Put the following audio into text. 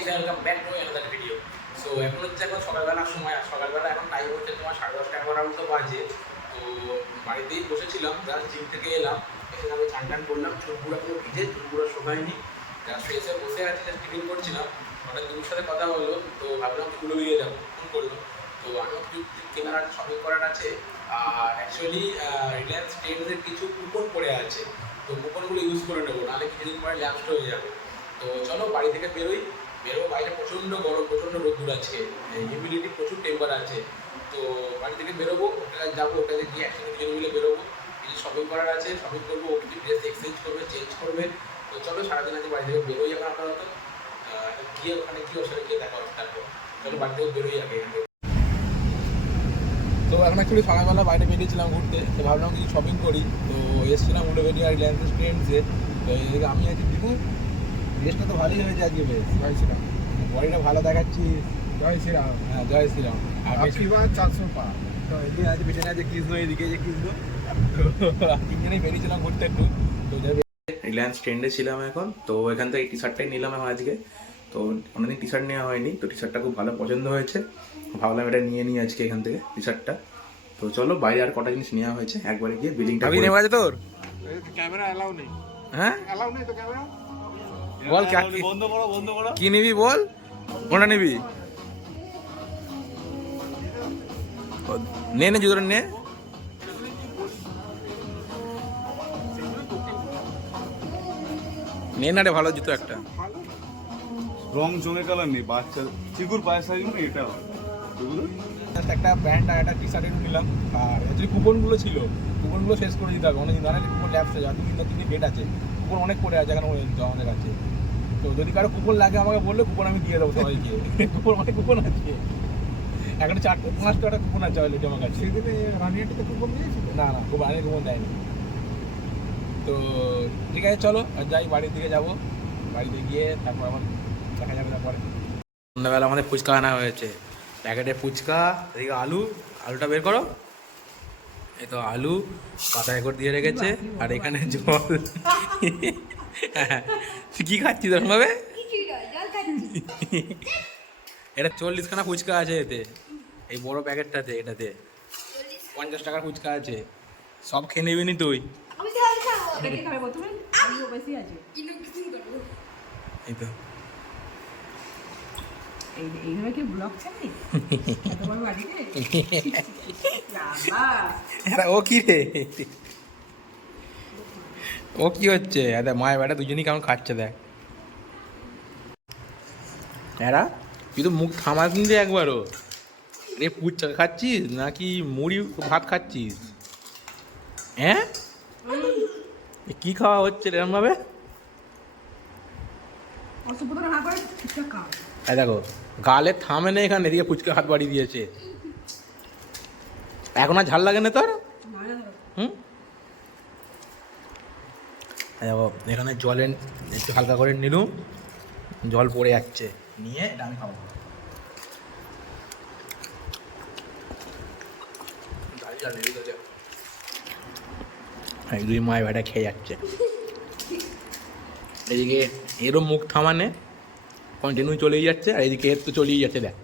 Guys welcome back to another video so এখন হচ্ছে এখন সকালবেলার সময় সকালবেলা এখন টাইম হচ্ছে তোমার সাড়ে দশটা এগারোটার মতো বাজে। তো বাড়িতেই বসেছিলাম জাস্ট জিম থেকে এলাম, এসে আমি চান টান করলাম চুলপুরা পুরো ভিজে চুলপুরা শুকায়নি। জাস্ট ফ্রেশে বসে আছি জাস্ট টিফিন করছিলাম। হঠাৎ দুটোর সাথে কথা হলো, তো ভাবলাম চুলো বেরিয়ে যাব ফোন করল। তো আমিও কিছু কেনার শপিং করার আছে, আর অ্যাকচুয়ালি রিলায়েন্স ট্রেন্ডসের কিছু কুপন পড়ে আছে। তো কুপনগুলো ইউজ করে নেব, নাহলে কিছুদিন পরে ল্যাপস্ট হয়ে যাবে। তো চলো বাড়ি থেকে বেরোই। বেরোবো, বাইরে প্রচণ্ড গরম, প্রচণ্ড রোদ্দুর আছে হিউমিডিটি প্রচুর টেম্পার আছে। তো বাড়ি থেকে বেরোবো, ওটা যাব ওটাতে গিয়ে একসাথে দুজন মিলে বেরোবো। কিছু শপিং করার আছে শপিং করব ও কিছু ড্রেস এক্সচেঞ্জ করবে চেঞ্জ করবে। তো চলো, সারাদিন আজকে বাড়ি থেকে বেরোই এখন আপাতত। গিয়ে ওখানে গিয়ে ওর সাথে গিয়ে দেখা হচ্ছে তারপর। চলো, বাড়ি থেকে বেরোই আগে তো এখন অ্যাকচুয়ালি সকালবেলা বাইরে বেরিয়েছিলাম ঘুরতে, তো ভাবলাম কিছু শপিং করি। তো এসেছিলাম উলোবেরিয়া রিলায়েন্স ট্রেন্ডসে তো এদিকে আমি আছি দিবু ড্রেসটা তো ভালোই হয়েছে আজকে বেশ। জয় শ্রীরাম। বডিটা ভালো দেখাচ্ছি। জয় শ্রীরাম। হ্যাঁ জয় শ্রীরাম। আর বেশি আপনি বার চারশো পা তো এদিকে আছে পেছনে আছে কৃষ্ণ এদিকে যে কৃষ্ণ। তিনজনেই বেরিয়েছিলাম ঘুরতে একটু। তো যাবে রিলায়েন্স ট্রেন্ডে ছিলাম এখন। তো এখান থেকে টি শার্টটাই নিলাম এখন আজকে। তো অনেকদিন টি শার্ট নেওয়া হয়নি। তো টি শার্টটা খুব ভালো পছন্দ হয়েছে। ভাবলাম এটা নিয়ে নিই আজকে এখান থেকে টি। শার্টটা তো চলো বাইরে আর কটা জিনিস নেওয়া হয়েছে। একবারে গিয়ে বিলিংটা ভাবি নেওয়া আছে তোর? ক্যামেরা অ্যালাউ নেই। হ্যাঁ? অ্যালাউ নেই তো ক্যামেরা বল কা- বন্ধ করো বন্ধ করো। কি নিবি বল? কোনটা নিবি? ও, নে নে জুতোটা নে। নে না রে ভালো জুতো একটা। রং চঙে কালার নেই বাচ্চা চিকুর পায়ের সাইজ মানে এটা একটা প্যান্ট আর একটা টি শার্ট নিলাম। আর অ্যাকচুয়ালি কুপনগুলো ছিল। কুপনগুলো শেষ করে দিতে হবে অনেকদিন ধরে। কুপন ল্যাপস হয়ে দু তিনটা তিনটে ডেট আছে। কুপন অনেক করে আছে এখন আমাদের কাছে। তো যদি কারও কুপন লাগে আমাকে বললে কুপন আমি দিয়ে দেবো সবাইকে। কুপন অনেক কুপন আছে। এখন চারটে পাঁচটা একটা কুপন আছে অলরেডি আমার কাছে। সেদিনে রানিয়াটিতে কুপন দিয়েছিল? না না খুব অনেক কুপন দেয়নি। তো ঠিক আছে চলো যাই বাড়ির দিকে যাব। বাড়িতে গিয়ে তারপর আবার দেখা যাবে তারপরে। সন্ধ্যাবেলা আমাদের ফুচকা আনা হয়েছে। প্যাকেটে ফুচকা এদিকে আলু আলুটা বের করো। এই তো আলু পাতায় করে দিয়ে রেখেছে আর এখানে জল। তুই কি খাচ্ছিস ওরকম ভাবে এটা চল্লিশখানা ফুচকা আছে এতে। এই বড় প্যাকেটটাতে এটাতে। পঞ্চাশ টাকার ফুচকা আছে। সব খেয়ে নিবি নি তুই। এই তাহলে খাব দেখে খাবে প্রথমে আলু বেশি আছে ইনু কিছু করব এই তো এই এইভাবে কি ব্লগ চাই এত বাড়িতে ও কি রে? ও কি হচ্ছে? এদের মায়ের বেটা দুজনই কেমন খাচ্ছে দেখ। এরা তুই তো মুখ থামা কিন্তু একবারও রে পুচ্চা খাচ্ছিস? নাকি মুড়ি ভাত খাচ্ছিস? হ্যাঁ? কি খাওয়া হচ্ছে এরকম এই দেখো গালে থামে না এখানে এদিকে পুচকে হাত বাড়িয়ে দিয়েছে। এখন আর ঝাল লাগে না তোর? হুম? দেখো এখানে জলে একটু হালকা করে নিলুম জল পড়ে যাচ্ছে। নিয়ে এটা আমি খাব। এই দুই মায় ভাইটা খেয়ে যাচ্ছে। এদিকে এরও মুখ থামানে কন্টিনিউ চলেই যাচ্ছে আর এদিকে এর তো চলেই যাচ্ছে দেখ।